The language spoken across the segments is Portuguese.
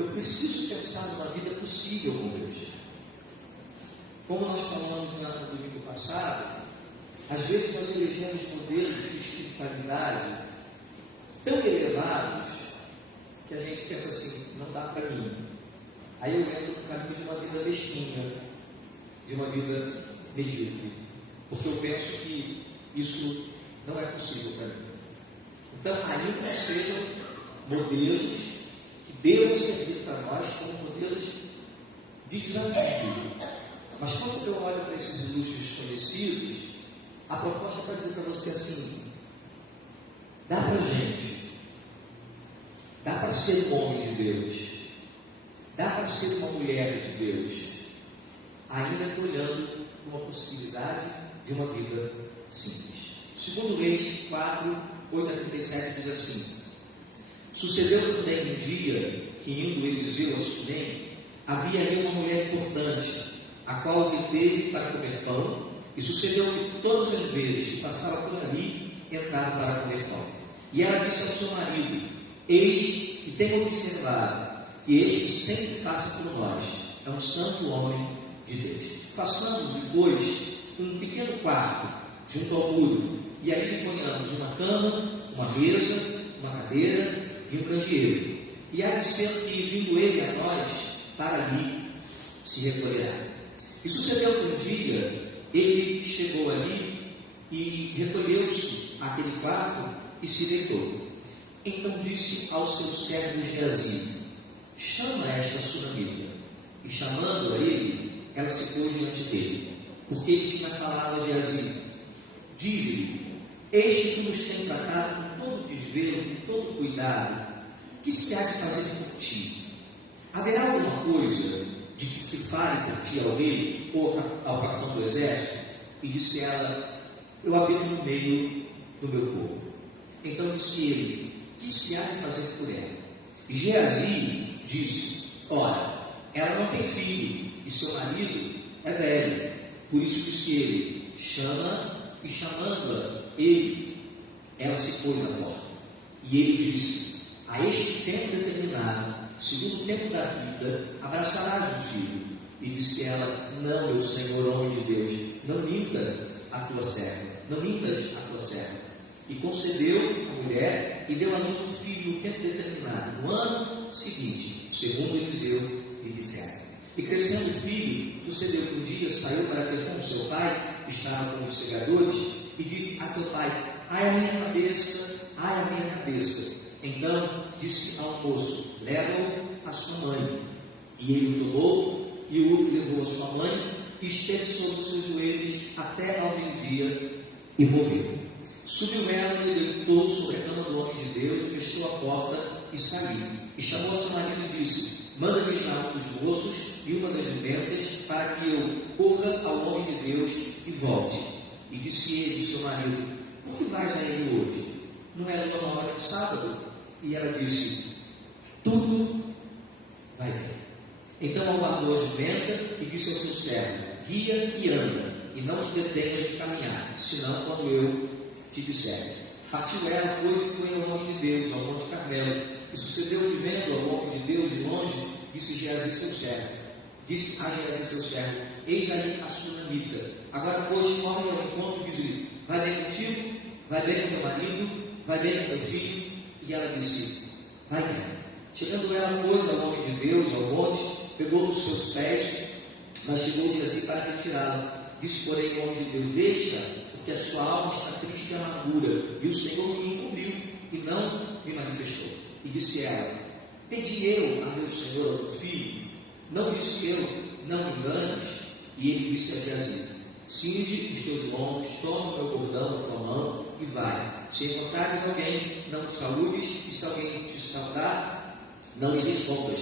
Eu preciso pensar numa vida possível com Deus. Como nós falamos no domingo passado, às vezes nós elegemos modelos de espiritualidade tão elevados que a gente pensa assim, não dá para mim. Aí eu entro no caminho de uma vida mesquinha, de uma vida medíocre, porque eu penso que isso não é possível para mim. Então, ainda não sejam modelos que devam servir para nós como modelos de desafio. Mas quando eu olho para esses ilustres conhecidos, a proposta está dizendo para você assim: dá para gente, dá para ser um homem de Deus, dá para ser uma mulher de Deus, ainda olhando para uma possibilidade de uma vida simples. Segundo Reis 4, 8 a 37 diz assim: sucedeu também um dia que, indo Eliseu a Sunem, havia ali uma mulher importante, a qual o reteve para comer pão, e sucedeu que todas as vezes que passava por ali, entrava para comer pão. E ela disse ao seu marido: eis que tenho observado que este sempre passa por nós, é um santo homem de Deus. Façamos depois um pequeno quarto junto ao muro, e aí lhe ponhamos uma cama, uma mesa, uma cadeira e um candeeiro. E há de ser que, vindo ele a nós, para ali se recolherá. E sucedeu que um dia ele chegou ali e recolheu-se àquele quarto e se deitou. Então disse ao seu servo Geazi: chama esta sunamita. E chamando a ele, ela se pôs diante dele, porque ele tinha falado a Geazi: diz-lhe, este que nos tem tratado com todo desvelo, com todo cuidado, que se há de fazer por ti? Haverá alguma coisa de que se fale por ti ao rei ou ao capitão do exército? E disse ela: eu habito no meio do meu povo. Então disse ele: que se há de fazer por ela? E Geazi disse: ora, ela não tem filho, e seu marido é velho. Por isso disse ele: chama. E chamando-a ela se pôs à porta. E ele disse: a este tempo determinado, segundo o tempo da vida, abraçarás o filho. E disse ela: não, meu Senhor, homem de Deus, não mintas a tua serva, não mintas a tua serva. E concedeu a mulher e deu à luz um filho no tempo determinado, no ano seguinte, segundo Eliseu lhe dissera. E crescendo o filho, sucedeu que um dia saiu para ter com seu pai, que estava com os segadores, e disse a seu pai: ai a minha cabeça, ai a minha cabeça. Então disse ao moço: leva-o à sua mãe. E ele o tomou e o levou à sua mãe, e esteve sobre os seus joelhos até ao meio-dia, e morreu. Subiu ela e deitou sobre a cama do homem de Deus, fechou a porta e saiu. E chamou a seu marido e disse: manda-me chamar um dos moços e uma das jumentas, para que eu corra ao homem de Deus e volte. E disse ele, seu marido: por que vais a ele hoje? Não era uma hora de sábado? E ela disse: tudo vai bem. Então aguardou a jumenta e disse ao seu servo: guia e anda, e não te detenhas de caminhar, senão quando eu te disser. Partiu ela, pois, e foi ao homem de Deus, ao monte Carmelo. E sucedeu que, vendo ao homem de Deus de longe, disse Geazi seu servo: disse a Geazi seu servo: eis aí a sunamita. Agora, pois, corre ao encontro e diz-lhe: vai bem contigo? Vai bem com teu marido? Vai bem com teu filho? E ela disse: vai bem. Chegando ela, pois, ao homem de Deus, ao monte, pegou nos seus pés, mas chegou Geazi para retirá-la. Disse, porém, o homem de Deus: deixa, porque a sua alma está triste de amargura, e o Senhor me incumbiu, e não me manifestou. E disse ela: pedi eu a meu Senhor, a teu filho? Não disse eu: não me enganes? E ele disse a Geazi: cinge os teus lombos, toma o meu bordão na tua mão e vai. Se encontrares alguém, não te saúdes, e se alguém te saudar, não lhe respondas.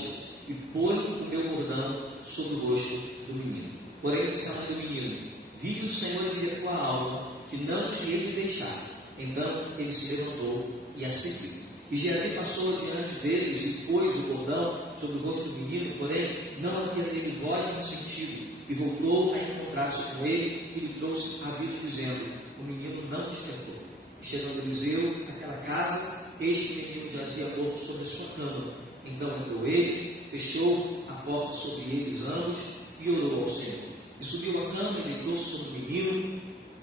E põe o meu bordão sobre o rosto do menino. Porém, disse a mãe do menino: vive o Senhor em tua alma, que não te hei de deixar. Então ele se levantou e a seguiu. E Geazi passou diante deles e pôs o bordão sobre o rosto do menino, porém não havia nele voz nem sentido. E voltou a encontrar-se com ele e lhe trouxe aviso dizendo: o menino não despertou. E chegando Eliseu naquela casa, eis que o menino jazia morto sobre a sua cama. Então entrou ele, fechou a porta sobre eles ambos e orou ao Senhor. E subiu a cama e deitou-se sobre o menino,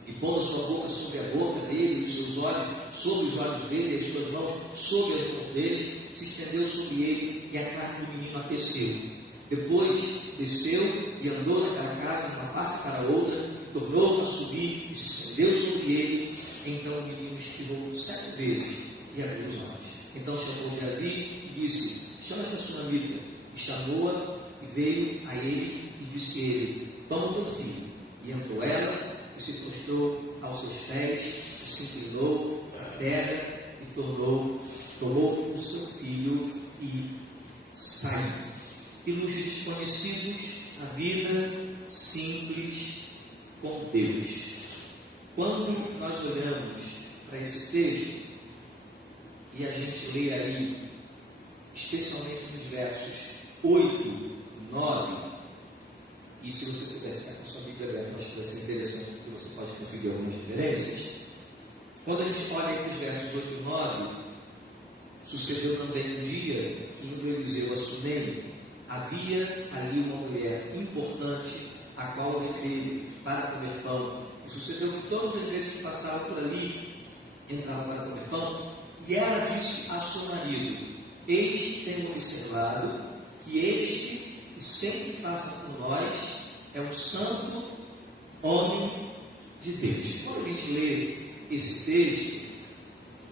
e pondo sua boca sobre a boca dele, e os seus olhos sobre os olhos dele, e as suas mãos sobre as mãos dele, se estendeu sobre ele, e a carne do menino aqueceu. Depois desceu e andou naquela casa, de uma parte para a outra, tornou a subir e se estendeu sobre ele. Então o menino espirrou 7 vezes e abriu os olhos. Então chamou Geazi e disse: chama esta sunamita. E chamou-a e veio a ele e disse ele: toma o teu filho. E entrou ela e se prostrou aos seus pés e se inclinou à terra e tomou o seu filho e saiu. Pelos desconhecidos, a vida simples com Deus. Quando nós olhamos para esse texto e a gente lê aí, especialmente nos versos 8, 9, e se você puder ficar com a sua Bíblia aberta, acho que vai ser interessante porque você pode conseguir algumas referências. Quando a gente olha aí nos versos 8 e 9, sucedeu também um dia que indo Eliseu a Sunem, havia ali uma mulher importante, a qual ele teve para comer pão. E sucedeu que todas as vezes que passava por ali, entrava para comer pão, e ela disse a seu marido: este tem observado que este que sempre passa por nós é um santo homem de Deus. Quando a gente lê esse texto,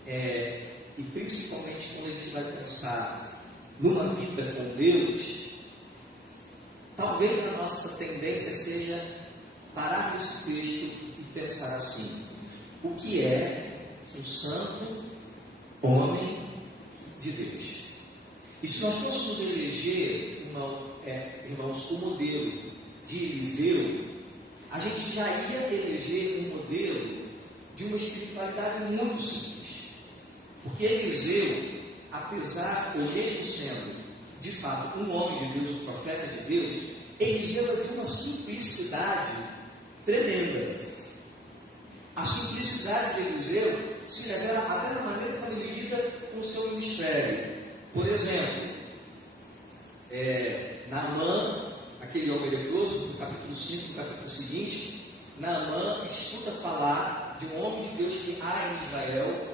e principalmente quando a gente vai pensar numa vida com Deus, talvez a nossa tendência seja parar nesse texto e pensar assim: o que é um santo homem de Deus? E se nós fôssemos eleger, irmãos, o modelo de Eliseu, a gente já ia eleger um modelo de uma espiritualidade muito simples. Porque Eliseu, apesar, ou mesmo sendo de fato um homem de Deus, um profeta de Deus, Eliseu é de uma simplicidade tremenda. A simplicidade de Eliseu se revela até na maneira como ele lida com o seu ministério. Por exemplo, Naamã, aquele homem leproso, no capítulo 5, no capítulo seguinte, Naamã escuta falar de um homem de Deus que há em Israel.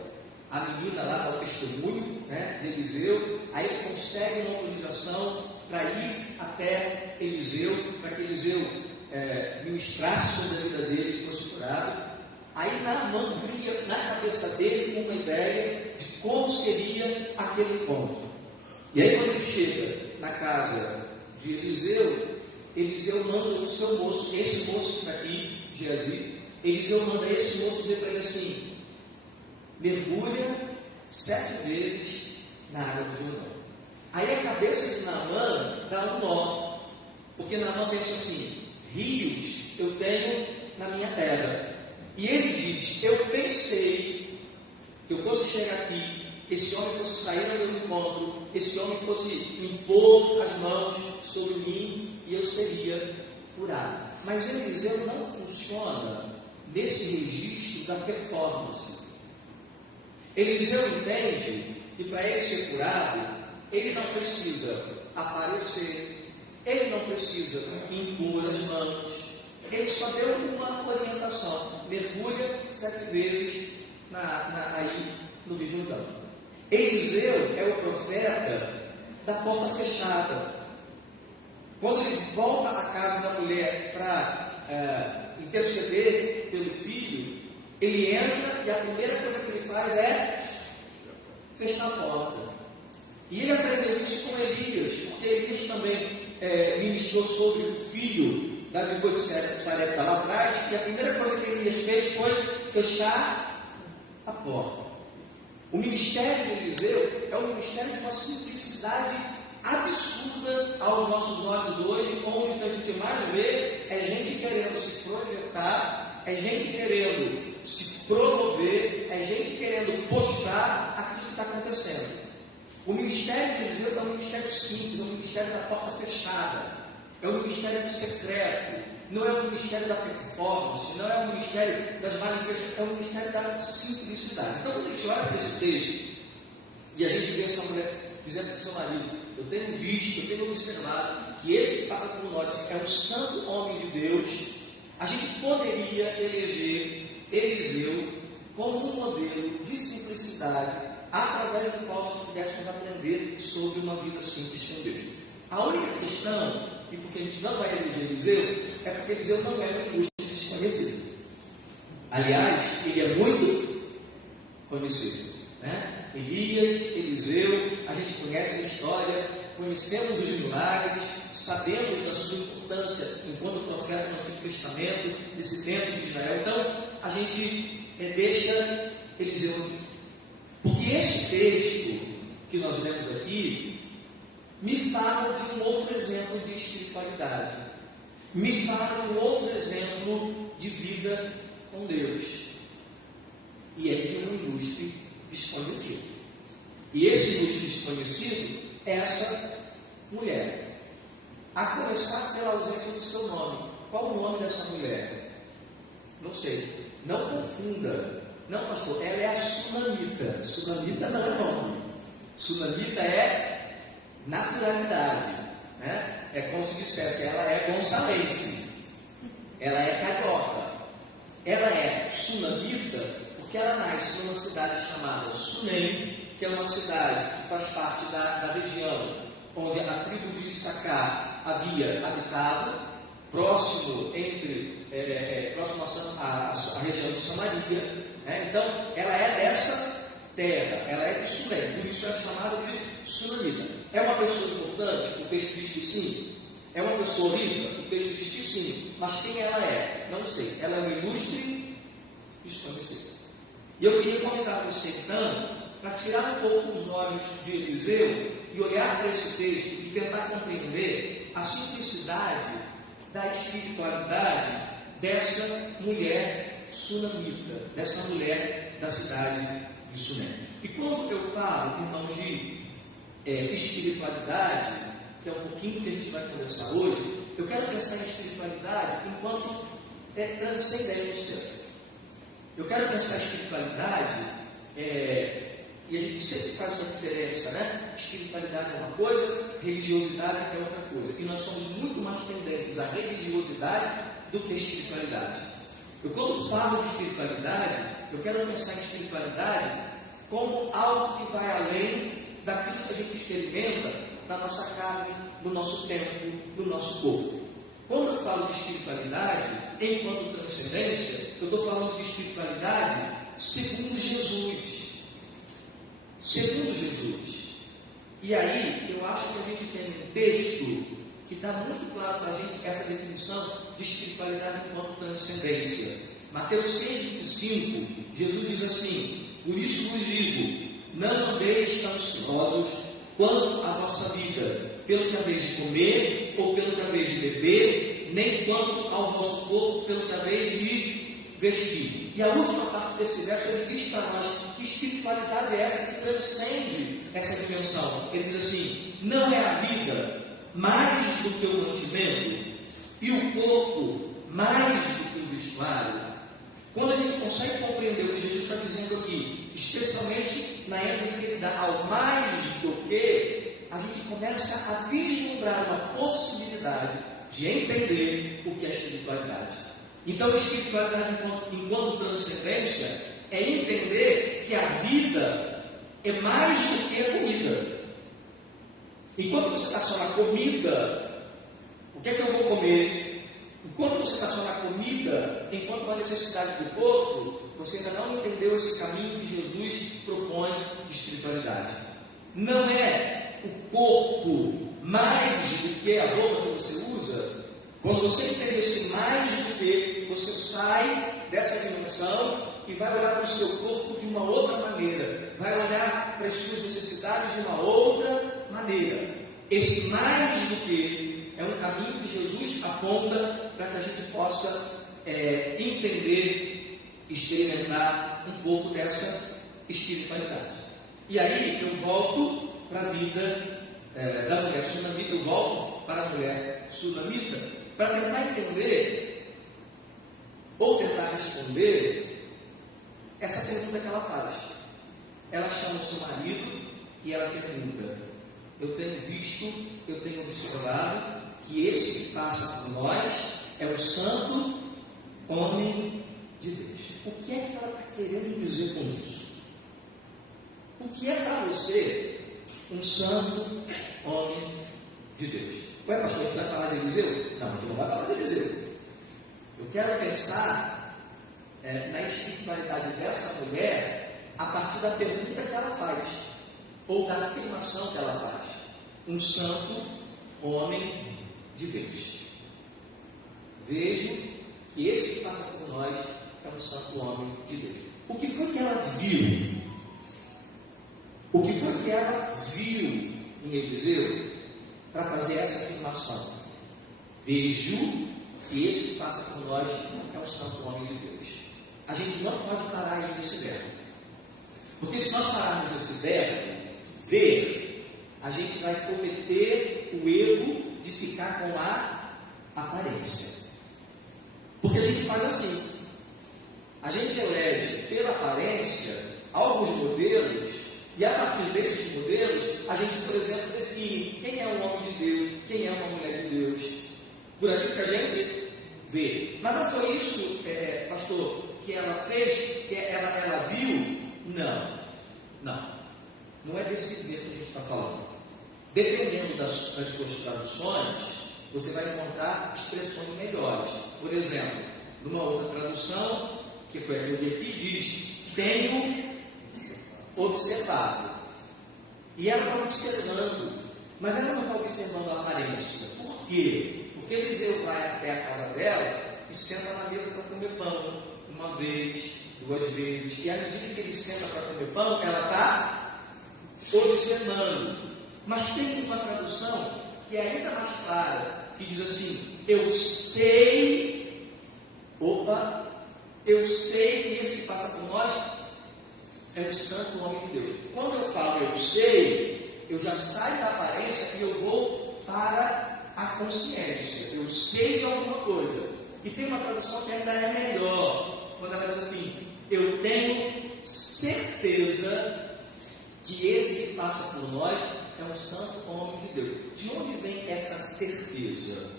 A menina lá dá o testemunho, de Eliseu. Aí ele consegue uma autorização para ir até Eliseu, para que Eliseu ministrasse sobre a vida dele e fosse curado. Aí Naamã cria na cabeça dele uma ideia de como seria aquele encontro. E aí quando ele chega na casa de Eliseu, Eliseu manda o seu moço, esse moço que está aqui, Geazi, Eliseu manda esse moço dizer para ele assim: mergulha 7 vezes na água do Jordão. Aí a cabeça de Naamã dá um nó, porque Naamã pensa assim: rios eu tenho na minha terra. E ele diz: eu pensei que eu fosse chegar aqui, esse homem fosse sair ao meu encontro, esse homem fosse impor as mãos sobre mim e eu seria curado. Mas Eliseu não funciona nesse registro da performance. Eliseu entende que para ele ser curado, ele não precisa aparecer, ele não precisa impor as mãos, ele só deu uma orientação: mergulha 7 vezes aí no Rio Jordão. Eliseu é o profeta da porta fechada. Quando ele volta à casa da mulher para interceder pelo filho, ele entra e a primeira coisa que ele faz é fechar a porta. E ele aprendeu isso com Elias, porque Elias também ministrou sobre o filho da língua de Sarepta lá atrás, e a primeira coisa que Elias fez foi fechar a porta. O ministério de Eliseu é um ministério de uma simplicidade absurda aos nossos olhos hoje, onde o que a gente mais vê é gente querendo se projetar, é gente querendo se promover, é gente querendo postar aquilo que está acontecendo. O ministério de Eliseu é um ministério simples, é um ministério da porta fechada, é um ministério do secreto, não é um ministério da performance, não é um ministério das manifestações, é um ministério da simplicidade. Então, quando a gente olha para esse texto e a gente vê essa mulher dizendo para o seu marido: eu tenho visto, eu tenho observado que esse que passa por nós é um santo homem de Deus. A gente poderia eleger Eliseu como um modelo de simplicidade, através do qual nós pudéssemos aprender sobre uma vida simples com Deus. A única questão, e porque a gente não vai eleger Eliseu, é porque Eliseu não é um ilustre desconhecido. Aliás, ele é muito conhecido, né? Elias, Eliseu, a gente conhece a história, conhecemos os milagres, sabemos da sua importância enquanto profeta no Antigo Testamento, nesse tempo de Israel. Então, a gente deixa Eliseu aqui. Porque esse texto que nós lemos aqui me fala de um outro exemplo de espiritualidade, me fala de um outro exemplo de vida com Deus, e é de um ilustre desconhecido. E esse ilustre desconhecido é essa mulher, a começar pela ausência do seu nome. Qual o nome dessa mulher? Não sei, não confunda. Não, pastor, ela é a Sunamita. Sunamita não é nome, Sunamita é naturalidade, né? É como se dissesse, ela é gonçalense, ela é carioca, ela é Sunamita porque ela nasce numa cidade chamada Sunem, que é uma cidade que faz parte da região onde a tribo de Issacar havia habitado, próximo à região de Samaria, né? Então, ela é dessa terra, ela é de Sunem, por isso é chamada de Sunamita. É uma pessoa importante? O texto diz que sim. É uma pessoa rica? O texto diz que sim. Mas quem ela é? Não sei. Ela é um ilustre desconhecido. E eu queria comentar com você então, para tirar um pouco os olhos de Eliseu e olhar para esse texto e tentar compreender a simplicidade da espiritualidade dessa mulher sunamita, dessa mulher da cidade de Sunem. E quando eu falo, irmãos, de espiritualidade, que é um pouquinho que a gente vai conversar hoje, eu quero pensar em espiritualidade enquanto transcendência. Eu quero pensar em espiritualidade, e a gente sempre faz essa diferença, né? Espiritualidade é uma coisa, religiosidade é outra coisa. E nós somos muito mais tendentes à religiosidade do que à espiritualidade. Eu, quando falo de espiritualidade, eu quero pensar em espiritualidade como algo que vai além daquilo que a gente experimenta na nossa carne, no nosso tempo, no nosso corpo. Quando eu falo de espiritualidade, enquanto transcendência, eu estou falando de espiritualidade segundo Jesus. Segundo Jesus. E aí, eu acho que a gente tem um texto que dá muito claro para a gente essa definição de espiritualidade enquanto transcendência. Mateus 6,25, Jesus diz assim: por isso vos digo, não andeis ansiosos quanto à vossa vida, pelo que haveis de comer, ou pelo que haveis de beber, nem quanto ao vosso corpo, pelo que haveis de vestir. E a última parte desse verso, ele diz para nós que espiritualidade é essa que transcende essa dimensão. Ele diz assim: não é a vida mais do que o mantimento, e o corpo mais do que o vestuário. Quando a gente consegue compreender o que Jesus está dizendo aqui, especialmente na ênfase que ele dá ao mais do que, a gente começa a vislumbrar uma possibilidade de entender o que é espiritualidade. Então, a espiritualidade enquanto transcendência é entender que a vida é mais do que a comida. Enquanto você está só na comida, o que é que eu vou comer? Enquanto você está só na comida, enquanto a necessidade do corpo, você ainda não entendeu esse caminho que Jesus propõe de espiritualidade. Não é o corpo mais do que a roupa que você usa. Quando você entender esse mais do que, você sai dessa dimensão e vai olhar para o seu corpo de uma outra maneira, vai olhar para as suas necessidades de uma outra maneira. Esse mais do que é um caminho que Jesus aponta para que a gente possa entender, experimentar um pouco dessa espiritualidade. E aí eu volto para a vida da mulher sunamita, eu volto para a mulher sunamita, para tentar entender ou tentar responder essa pergunta que ela faz. Ela chama o seu marido e ela pergunta: eu tenho visto, eu tenho observado que esse que passa por nós é o santo homem de Deus. O que é que ela está querendo dizer com isso? O que é para você um santo homem de Deus? Ué, pastor, a gente vai falar de Eliseu? Não, a gente não vai falar de Eliseu. Eu quero pensar na espiritualidade dessa mulher a partir da pergunta que ela faz, ou da afirmação que ela faz. Um santo homem de Deus. Vejo que esse que passa por nós é um santo homem de Deus. O que foi que ela viu? O que foi que ela viu em Eliseu para fazer essa afirmação? Vejo que esse que passa por nós é um santo homem de Deus. A gente não pode parar aí nesse verbo. Porque se nós pararmos nesse verbo, ver, a gente vai cometer o erro de ficar com a aparência. Porque a gente faz assim. A gente elege pela aparência alguns modelos, e a partir desses modelos, a gente, por exemplo, define quem é um homem de Deus, quem é uma mulher de Deus, por aquilo que a gente vê. Mas não foi isso, pastor, que ela fez, que ela viu? Não é desse jeito que a gente está falando. Dependendo das suas traduções, você vai encontrar expressões melhores. Por exemplo, numa outra tradução, que foi a que eu li aqui, diz: tenho observado. E ela está observando, mas ela não está observando a aparência. Por quê? Porque Eliseu vai até a casa dela e senta na mesa para comer pão, uma vez, duas vezes, e à medida que ele senta para comer pão, ela está observando. Mas tem uma tradução que é ainda mais clara, que diz assim: eu sei que esse que passa por nós é o santo homem de Deus. Quando eu falo eu sei, eu já saio da aparência e eu vou para a consciência. Eu sei de alguma coisa. E tem uma tradução que ainda é melhor, quando ela diz assim: eu tenho certeza que esse que passa por nós é um santo homem de Deus. De onde vem essa certeza?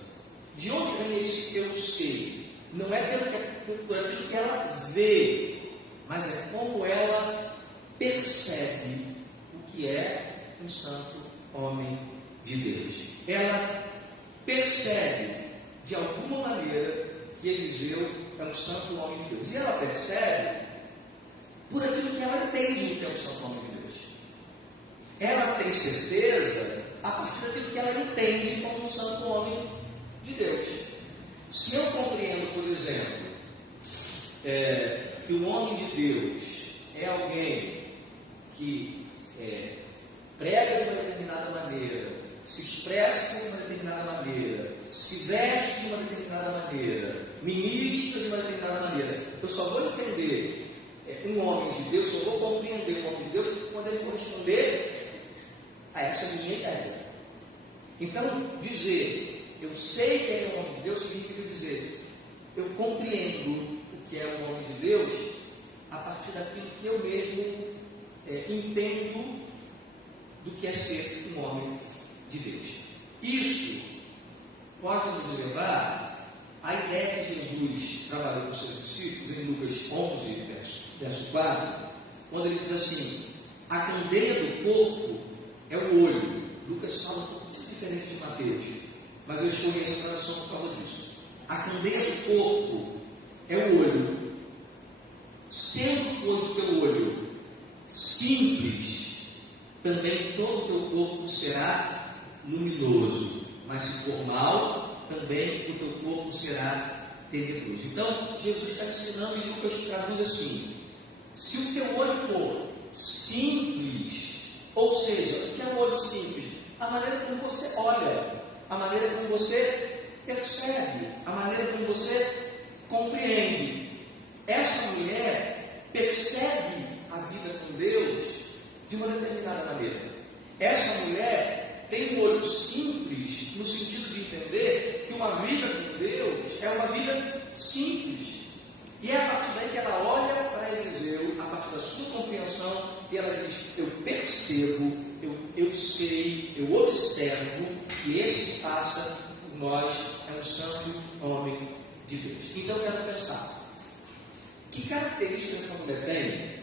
De onde vem esse eu sei? Não é por aquilo que ela vê, mas é como ela percebe o que é um santo homem de Deus. Ela percebe, de alguma maneira, que Eliseu é um santo homem de Deus. E ela percebe por aquilo que ela entende que é um santo homem de Deus. Ela tem certeza a partir daquilo que ela entende como um santo homem de Deus. Se eu compreendo, por exemplo, que o homem de Deus é alguém que prega de uma determinada maneira, se expressa de uma determinada maneira, se veste de uma determinada maneira, ministra de uma determinada maneira, eu só vou entender um homem de Deus, eu vou compreender um homem de Deus quando ele corresponder a essa minha ideia. Então, dizer eu sei que ele é um homem de Deus significa dizer eu compreendo o que é um homem de Deus a partir daquilo que eu mesmo entendo do que é ser um homem de Deus. Isso pode nos levar à ideia que Jesus trabalhou com seus discípulos em Lucas 11, verso 4, quando ele diz assim: a candeia do corpo é o olho. Lucas fala um pouco diferente de Mateus, mas eu escolhi essa tradução por causa disso. A candeia do corpo é o olho. Sendo, pois, o teu olho simples, também todo o teu corpo será luminoso. Mas se for mal, também o teu corpo será tenebroso. Então, Jesus está ensinando e Lucas traduz assim: se o teu olho for simples, ou seja, o que é um olho simples? A maneira como você olha, a maneira como você percebe, a maneira como você compreende. Essa mulher percebe a vida com Deus de uma determinada maneira. Essa mulher tem um olho simples no sentido de entender que uma vida com Deus é uma vida simples. E é a partir daí que ela olha para Eliseu, a partir da sua compreensão, e ela diz: eu percebo, eu sei, eu servo, e esse que passa por nós é um santo homem de Deus. Então eu quero pensar, que características essa mulher tem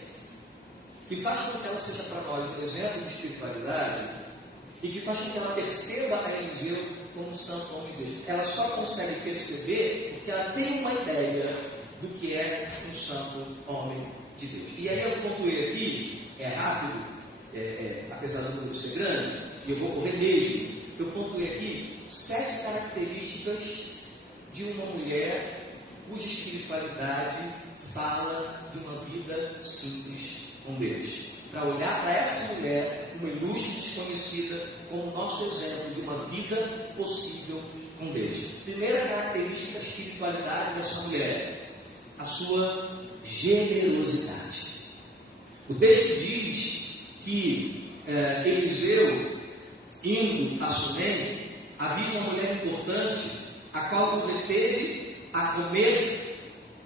que faz com que ela seja para nós um exemplo de espiritualidade e que faz com que ela perceba a Eliseu como um santo homem de Deus? Ela só consegue perceber porque ela tem uma ideia do que é um santo homem de Deus. E aí eu concluir aqui, é rápido, apesar do número ser grande, e eu vou correr mesmo. Eu concluir aqui 7 características de uma mulher cuja espiritualidade fala de uma vida simples com Deus. Para olhar para essa mulher, uma ilustre desconhecida, como nosso exemplo de uma vida possível com Deus. Primeira característica da espiritualidade dessa mulher, a sua generosidade. O texto diz que Eliseu, indo a Sunem, havia uma mulher importante, a qual o reteve a comer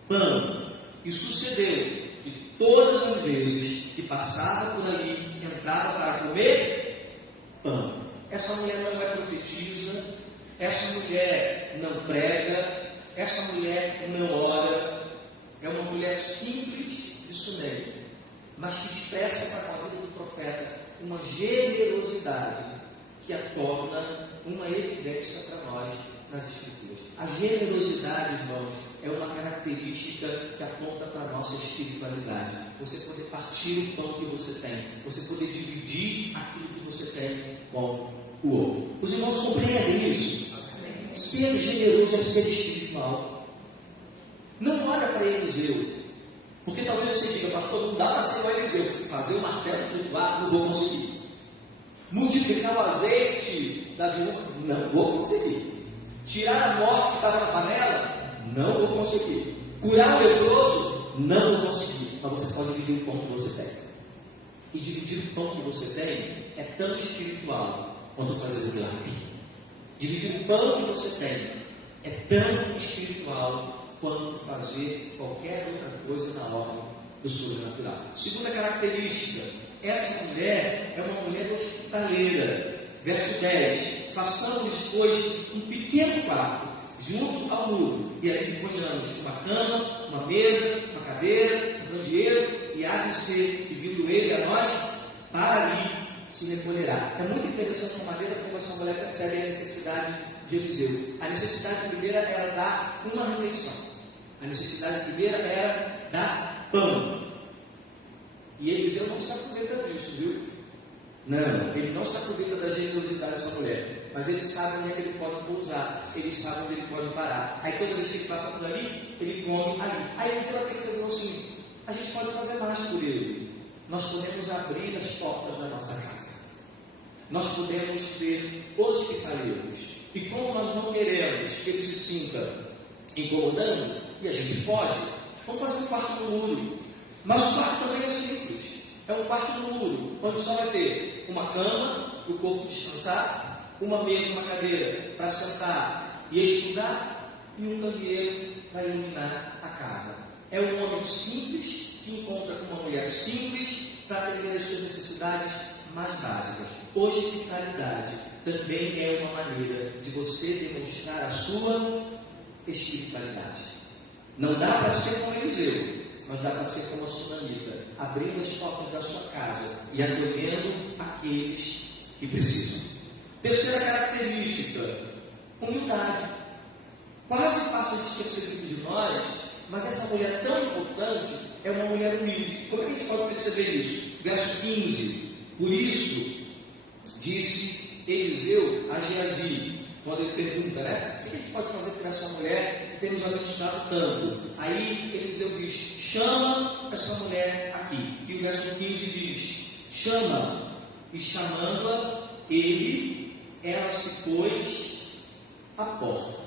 pão. E sucedeu que todas as vezes que passava por ali, entrava para comer pão. Essa mulher não é profetisa, essa mulher não prega, essa mulher não ora, é uma mulher simples de Sunem, mas que expressa para a vida do profeta uma generosidade que a torna uma evidência para nós nas Escrituras. A generosidade, irmãos, é uma característica que aponta para a nossa espiritualidade. Você poder partir o pão que você tem, você poder dividir aquilo que você tem com o outro. Os irmãos compreendem isso? Ser generoso é ser espiritual. Não olha para Eliseu, porque talvez você diga, pastor, não dá para ser o Eliseu, fazer o martelo flutuar, não vou conseguir. Multiplicar o azeite da viúva, não vou conseguir. Tirar a morte que estava na panela, não vou conseguir. Curar o leproso, não vou conseguir. Mas você pode dividir o pão que você tem. E dividir o pão que você tem é tão espiritual quanto fazer o milagre. Dividir o pão que você tem é tão espiritual quanto fazer qualquer outra coisa na ordem do sobrenatural. Segunda característica, essa mulher é uma mulher hospitaleira. Verso 10. Façamos, pois, um pequeno quarto junto ao muro, e ali ponhamos uma cama, uma mesa, uma cadeira, um candeeiro, e há de ser, e vindo ele a nós, para ali se recolherá. É muito interessante a maneira como essa mulher percebe a necessidade de Eliseu. A necessidade primeira era dar uma refeição. A necessidade primeira era dar pão. E Eliseu não se aproveita disso, viu? Não, ele não se aproveita da generosidade dessa mulher, mas ele sabe onde é que ele pode pousar, ele sabe onde ele pode parar. Aí toda vez que ele passa por ali, ele come ali. Aí ela percebeu assim, a gente pode fazer mais por ele. Nós podemos abrir as portas da nossa casa. Nós podemos ser hospitaleiros. E como nós não queremos que ele se sinta incomodando, e a gente pode, vamos fazer um quarto no muro. Mas o quarto também é simples. É um quarto no muro, onde só vai ter uma cama para o corpo descansar, uma mesa, uma cadeira para sentar e estudar, e um candeeiro para iluminar a casa. É um homem simples que encontra com uma mulher simples para atender as suas necessidades mais básicas. Hospitalidade também é uma maneira de você demonstrar a sua espiritualidade. Não dá para ser como Eliseu, mas dá para ser como a sunamita, abrindo as portas da sua casa e acolhendo aqueles que precisam. Terceira característica, humildade. Quase passa despercebido de nós, mas essa mulher tão importante é uma mulher humilde. Como é que a gente pode perceber isso? Verso 15. Por isso, disse Eliseu a Geazi, quando ele pergunta, né? O que a gente pode fazer por essa mulher que temos abençoado tanto? Aí Eliseu diz, chama essa mulher aqui. E o verso 15 diz, chama. E chamando-a, ela se pôs à porta.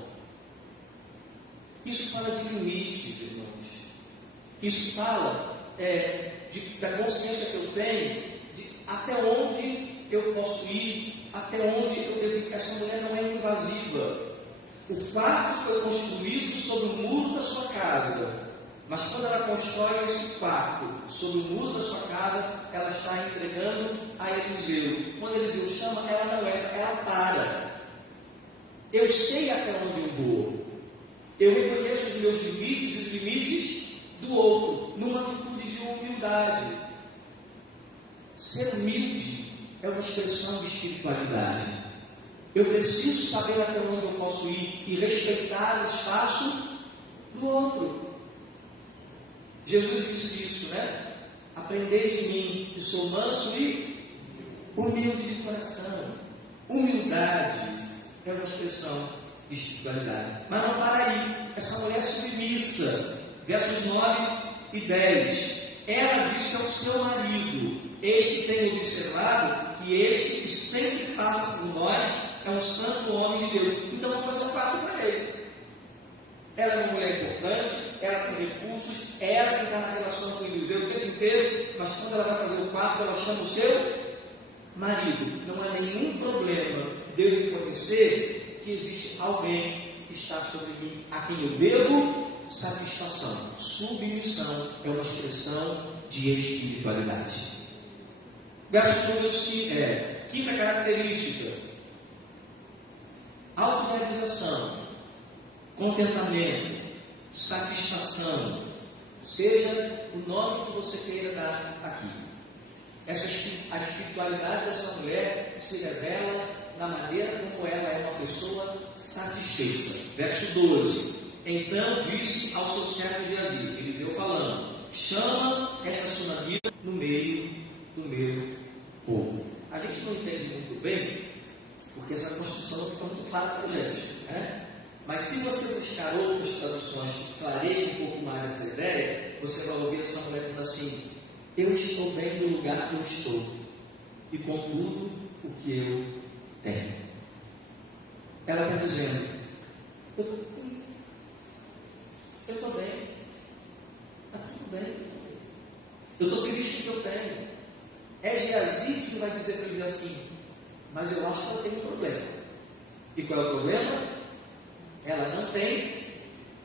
Isso fala de limites, irmãos. Isso fala da consciência que eu tenho de até onde eu posso ir, até onde eu devo ir. Essa mulher não é invasiva. O quarto foi construído sobre o muro da sua casa. Mas quando ela constrói esse quarto sobre o muro da sua casa, ela está entregando a Eliseu. Quando Eliseu chama, ela não entra, ela para. Eu sei até onde eu vou. Eu reconheço os meus limites e os limites do outro, numa atitude de humildade. Ser humilde é uma expressão de espiritualidade. Eu preciso saber até onde eu posso ir e respeitar o espaço do outro. Jesus disse isso, né? Aprendei de mim, que sou manso e humilde de coração. Humildade é uma expressão de espiritualidade. Mas não para aí. Essa mulher submissa, versos 9 e 10. Ela disse ao seu marido: este tem observado que este que sempre passa por nós é um santo homem de Deus. Então vamos fazer um quarto para ele. Ela é uma mulher importante, ela tem recursos, ela que está na relação com o Eliseu o tempo inteiro, mas quando ela vai fazer o quarto, ela chama o seu marido. Não há nenhum problema de eu reconhecer que existe alguém que está sobre mim, a quem eu devo satisfação. Submissão é uma expressão de espiritualidade. Verso número 5 quinta característica: autorrealização, contentamento, satisfação, seja o nome que você queira dar aqui. A espiritualidade dessa mulher se revela na maneira como ela é uma pessoa satisfeita. Verso 12: então disse ao seu servo Geazi, Eliseu falando: chama esta sunamita no meio do meu povo. A gente não entende muito bem, porque essa construção não fica muito clara para a gente, né? Mas se você buscar outras traduções que clareiam um pouco mais essa ideia, você vai ouvir essa mulher dizendo assim: eu estou bem no lugar que eu estou, e com tudo o que eu tenho. Ela está dizendo: eu estou bem, está tudo bem, eu estou feliz com o que eu tenho. É Geazi que vai dizer para ele assim: mas eu acho que eu tenho um problema. E qual é o problema? Ela não tem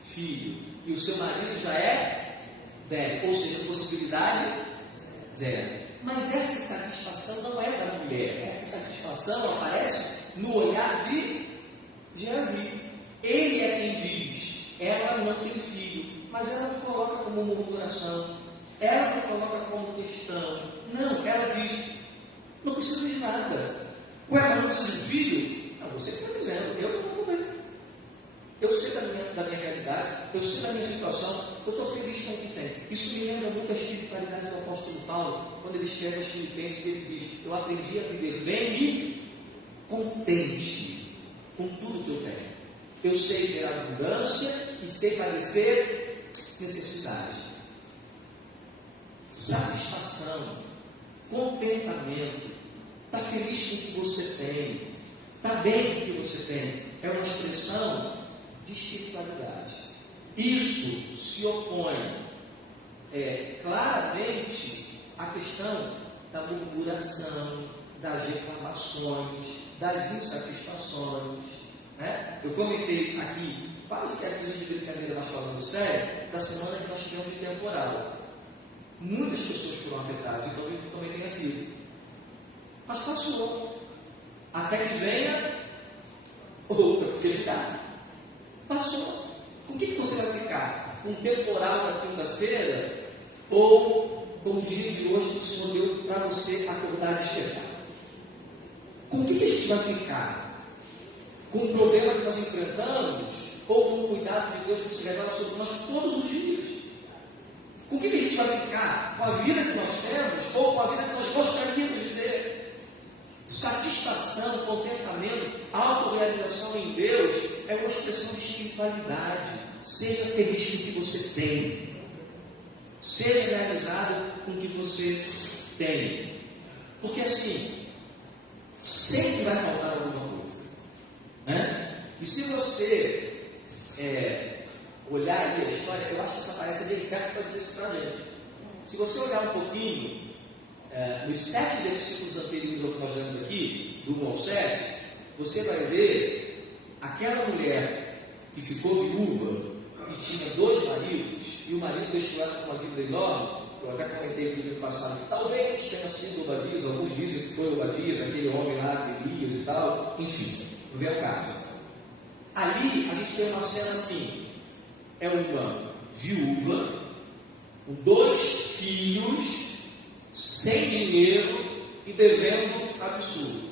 filho, e o seu marido já é velho, ou seja, possibilidade zero. Mas essa satisfação não é da mulher, essa satisfação aparece no olhar de Geazi. Ele é quem diz: ela não tem filho, mas ela não coloca como murmuração, ela não coloca como questão. Não, ela diz: não preciso de nada. Ué, mas não precisa de filho? Não, você está dizendo, eu não estou bem. Eu sei da minha realidade, eu sei da minha situação, eu estou feliz com o que tem. Isso me lembra muito a espiritualidade do apóstolo Paulo, quando ele escreve aos Filipenses, ele diz: eu aprendi a viver bem e contente com tudo que eu tenho. Eu sei ter abundância e sei padecer necessidade. Satisfação, contentamento, está feliz com o que você tem, está bem com o que você tem, é uma expressão de espiritualidade. Isso se opõe claramente à questão da murmuração, das reclamações, das insatisfações, né? Eu comentei aqui, quase que a crise de brincadeira, nós falando sério, da semana que nós tivemos de temporal. Muitas pessoas foram afetadas, e talvez isso também tenha sido. Mas passou. Até que venha outra, porque está. Passou. Com o que você vai ficar? Com um temporal na quinta-feira? Ou com o dia de hoje que o Senhor deu para você acordar e despertar? Com o que a gente vai ficar? Com o problema que nós enfrentamos? Ou com o cuidado de Deus que se revela sobre nós todos os dias? Com o que a gente vai ficar? Com a vida que nós temos? Ou com a vida que nós gostaríamos de ter? Satisfação, contentamento, autorrealização em Deus é uma expressão de espiritualidade. Seja feliz com o que você tem. Seja realizado com o que você tem. Porque assim, sempre vai faltar alguma coisa, né? E se você olhar aí a história, eu acho que essa parece bem perto para dizer isso para a gente. Se você olhar um pouquinho, nos 7 versículos anteriores ao que nós lemos aqui, do 1 ao 7, você vai ver aquela mulher que ficou viúva que tinha 2 maridos, e o marido deixou ela com uma dívida enorme. Eu até comentei no vídeo passado que talvez tenha sido Obadias, alguns dizem que foi Obadias, aquele homem lá de Elias e tal, enfim, não vem ao caso. Ali a gente tem uma cena assim: é uma viúva com 2 filhos, sem dinheiro e devendo absurdo.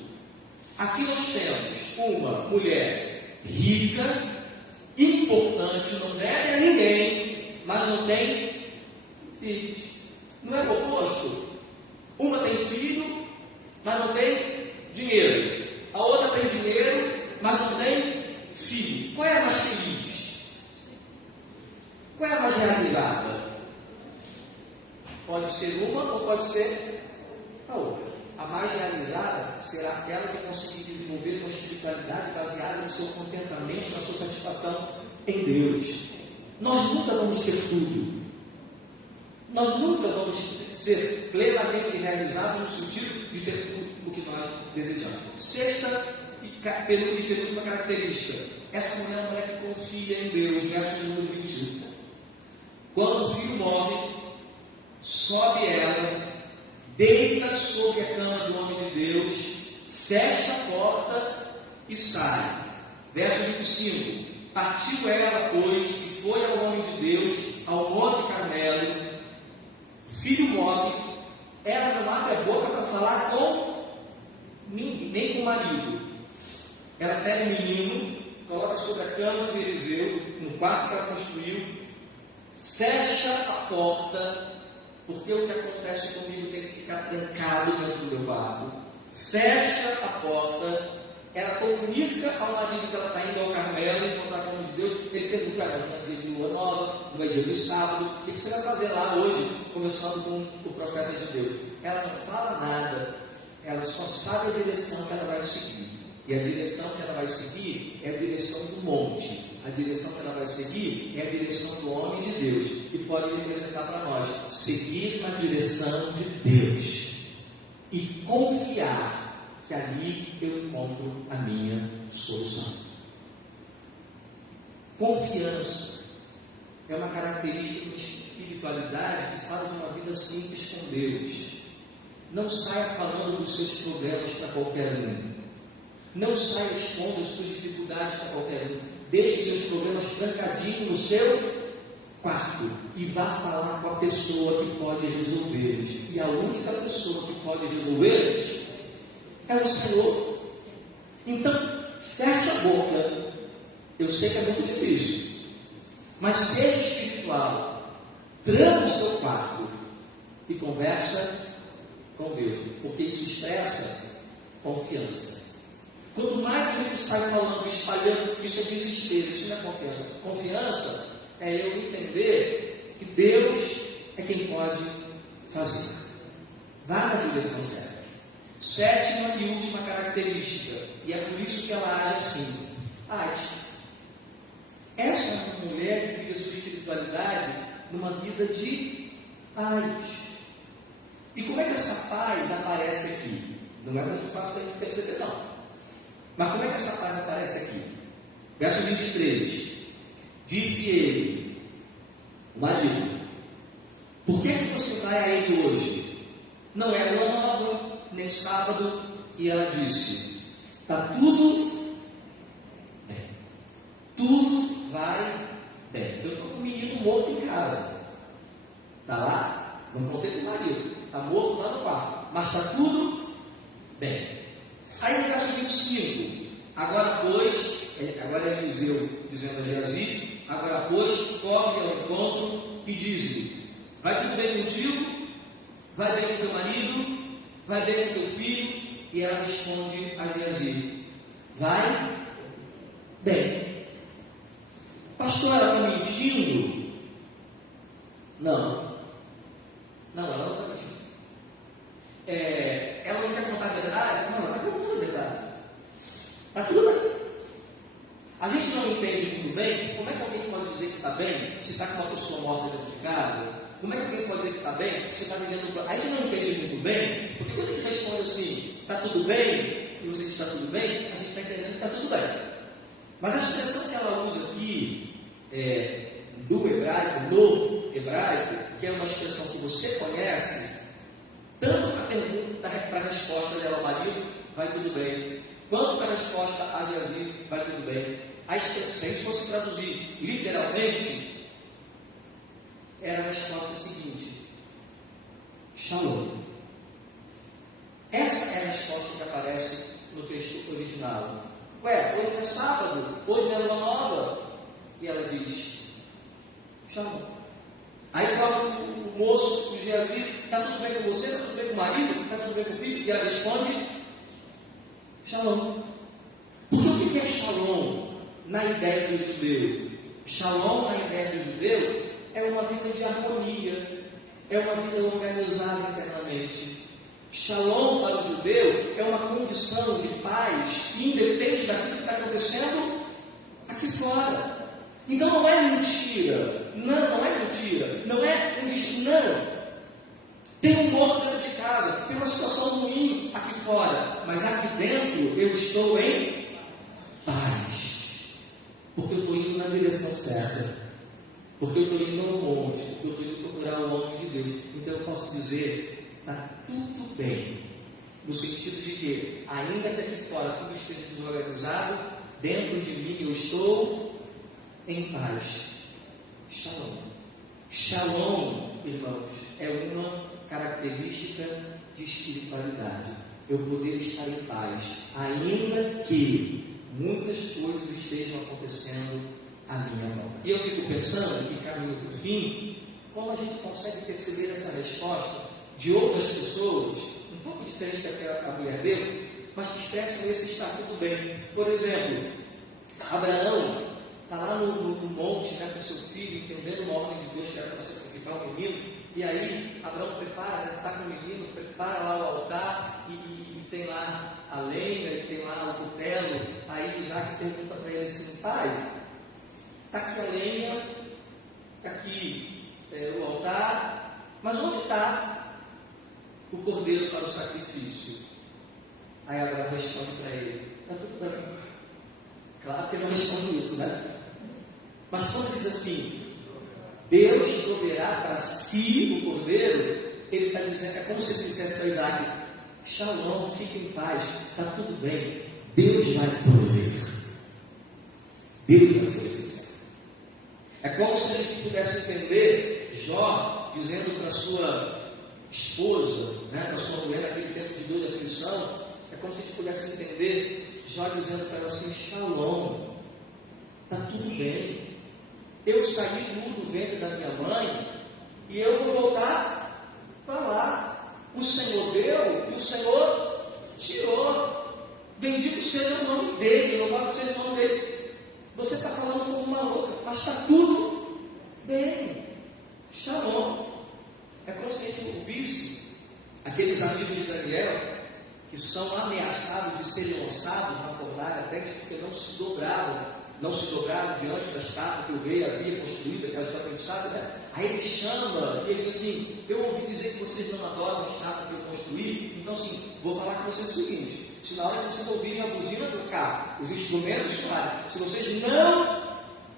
Aqui nós temos uma mulher rica, importante, não deve a ninguém, mas não tem filhos. Não é o oposto? Uma tem filho, mas não tem dinheiro. A outra tem dinheiro, mas não tem filho. Qual é a mais feliz? Qual é a mais realizada? Pode ser uma ou pode ser a outra. A mais realizada será aquela que conseguir desenvolver uma espiritualidade baseada no seu contentamento, na sua satisfação em Deus. Nós nunca vamos ter tudo. Nós nunca vamos ser plenamente realizados no sentido de ter tudo o que nós desejamos. Sexta e penúltima característica: essa mulher é uma mulher que confia em Deus. Verso número 21. Quando o filho morre, sobe ela, deita sobre a cama do homem de Deus, fecha a porta e sai. Verso 25. Partiu ela, pois, e foi ao homem de Deus, ao Monte Carmelo. O filho morre, ela não abre a boca para falar com ninguém, nem com o marido. Ela pega o menino, coloca sobre a cama de Eliseu, no quarto que ela construiu, fecha a porta, porque o que acontece comigo tem que ficar trancado dentro do meu quarto. Fecha a porta, ela comunica ao marido que ela está indo ao Carmelo, encontrar com o homem de Deus. Ele pergunta: não é dia de lua nova, não é dia de sábado, o que você vai fazer lá hoje, conversando com o profeta de Deus? Ela não fala nada, ela só sabe a direção que ela vai seguir. E a direção que ela vai seguir é a direção do monte. A direção que ela vai seguir é a direção do homem de Deus, que pode representar para nós seguir na direção de Deus e confiar que ali eu encontro a minha solução. Confiança é uma característica de espiritualidade que faz uma vida simples com Deus. Não saia falando dos seus problemas para qualquer um. Não saia expondo as suas dificuldades para qualquer um. Deixe seus problemas trancadinhos no seu quarto e vá falar com a pessoa que pode resolvê-los. E a única pessoa que pode resolvê-los é o Senhor. Então, feche a boca. Eu sei que é muito difícil, mas seja espiritual. Tranca o seu quarto e conversa com Deus, porque isso expressa confiança. Quanto mais a gente sai falando, espalhando, isso é desespero, isso não é confiança. Confiança é eu entender que Deus é quem pode fazer. Vá na direção certa. Sétima e última característica, e é por isso que ela age assim: paz. Essa é uma mulher que vive a sua espiritualidade numa vida de paz. E como é que essa paz aparece aqui? Não é muito fácil para a gente perceber, não. Mas como é que essa paz aparece aqui? Verso 23. Disse ele, o marido: por que você vai a ele hoje? Não é lua nova, nem sábado. E ela disse: está tudo bem. Tudo vai bem. Eu estou com o menino morto em casa. Está lá? Não contei com o marido. Está morto lá no quarto. Mas está tudo bem. Aí no verso 25. Agora é Eliseu dizendo a Geazi: agora pois, corre ao encontro e diz-lhe: vai tudo bem contigo? Vai bem com teu marido? Vai bem com teu filho? E ela responde a Geazi: vai bem. Pastor, ela está mentindo? Não, ela não está mentindo. Ela não quer contar a verdade? Não, ela está contando a verdade. Está tudo bem. A gente não entende muito bem como é que alguém pode dizer que está bem se está com uma pessoa morta dentro de casa. Como é que alguém pode dizer que está bem se está vivendo... A gente não entende muito bem, porque quando a gente responde assim, está tudo bem, e você diz está tudo bem, a gente está entendendo que está tudo bem. Mas a expressão que ela usa aqui, você conhece, tanto para a resposta dela ao marido, vai tudo bem, quanto para a resposta a Geazi, vai tudo bem. Se a gente fosse traduzir literalmente, era a resposta seguinte: Shalom. Essa é a resposta que aparece no texto original. Hoje é sábado, hoje é lua nova. E ela diz: Shalom. Aí quando o moço, o Geazi, está tudo bem com você? Está tudo bem com o marido? Está tudo bem com o filho? E ela responde: Shalom. Porque o que é Shalom na ideia do judeu? Shalom na ideia do judeu é uma vida de harmonia, é uma vida organizada internamente. Shalom para o judeu é uma condição de paz que independe daquilo que está acontecendo aqui fora. Então não é mentira, não é mentira, não é não. Tem um morto dentro de casa, tem uma situação ruim aqui fora, mas aqui dentro eu estou em paz, porque eu estou indo na direção certa, porque eu estou indo ao monte, porque eu estou indo procurar o homem de Deus. Então eu posso dizer: está tudo bem, no sentido de que, ainda que aqui fora tudo esteja desorganizado, dentro de mim eu estou em paz. Shalom. Shalom, irmãos, é uma característica de espiritualidade. Eu poder estar em paz, ainda que muitas coisas estejam acontecendo à minha volta. E eu fico pensando, que caminho para o fim, como a gente consegue perceber essa resposta de outras pessoas, um pouco diferente da que a mulher deu, mas que expressam esse está tudo bem. Por exemplo, Abraão está lá no monte, né, com seu filho, entendendo uma ordem de Deus que era para sacrificar o menino, e aí Abraão prepara, está com o menino, prepara lá o altar, e tem lá a lenha, e tem lá o cutelo. Aí Isaac pergunta para ele assim: pai, está aqui a lenha, está aqui o altar, mas onde está o cordeiro para o sacrifício? Aí Abraão responde para ele: está tudo bem. Claro que ele não responde isso, né? Mas quando diz assim: Deus proverá para si o cordeiro, ele está dizendo, é como se ele dissesse para Isaac: Shalom, fique em paz, está tudo bem, Deus vai prover. Deus vai prover. É como se a gente pudesse entender Jó dizendo para sua esposa, né, para sua mulher naquele tempo de dor e aflição. É como se a gente pudesse entender Jó dizendo para ela assim: Shalom, está tudo bem. Eu saí do ventre da minha mãe e eu vou voltar para lá. O Senhor deu e o Senhor tirou. Bendito seja o nome dele, louvado seja o nome dele. Você está falando como uma louca, mas está tudo bem. Shalom. É como se a gente ouvisse aqueles amigos de Daniel que são ameaçados de serem lançados na fornalha até porque não se dobraram diante da estátua que o rei havia construído, aquela estátua pensada, né? Aí ele chama e ele diz assim: eu ouvi dizer que vocês não adoram a estátua que eu construí, então assim, vou falar com vocês o seguinte: se na hora que vocês ouvirem a buzina tocar, os instrumentos soarem, se vocês não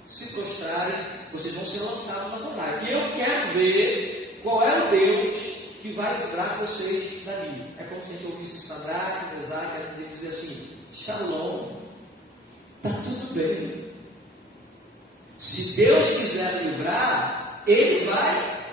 se prostrarem, vocês vão ser lançados na fornalha. E eu quero ver qual é o Deus que vai livrar vocês dali. É como se a gente ouvisse Sadraque, Mesaque, ele dizer assim: Shalom, está tudo bem. Se Deus quiser livrar, Ele vai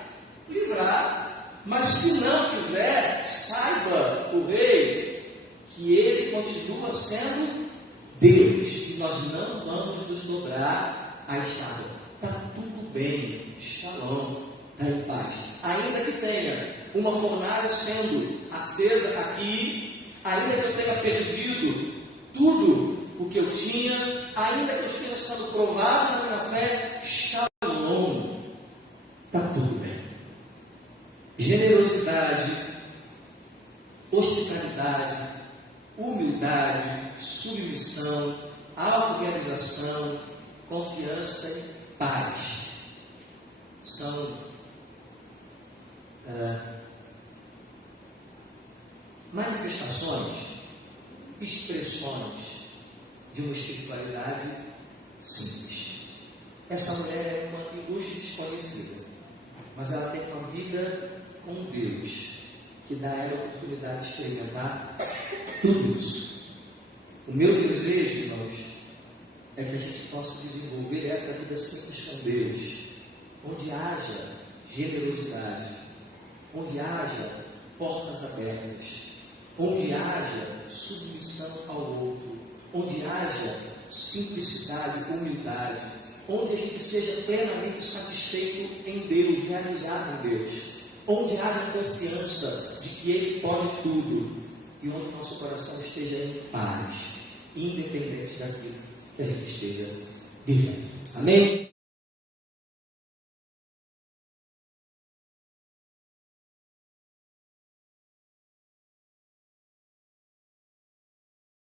livrar. Mas se não quiser, saiba o rei que Ele continua sendo Deus, e nós não vamos nos dobrar à estátua. Está tudo bem. Shalom, está em paz. Ainda que tenha uma fornalha sendo acesa aqui, ainda que eu tenha perdido tudo o que eu tinha, ainda que eu esteja sendo provado na minha fé, Shalom, está tudo bem. Generosidade, hospitalidade, humildade, submissão, autorrealização, confiança e paz são manifestações, expressões de uma espiritualidade simples. Essa mulher é uma ilustre desconhecida, mas ela tem uma vida com Deus, que dá a ela a oportunidade de experimentar tudo isso. O meu desejo, irmãos, é que a gente possa desenvolver essa vida simples com Deus, onde haja generosidade, onde haja portas abertas, onde haja submissão ao outro, onde haja simplicidade, humildade, onde a gente seja plenamente satisfeito em Deus, realizado em Deus, onde haja confiança de que Ele pode tudo e onde nosso coração esteja em paz, independente da vida que a gente esteja vivendo. Amém?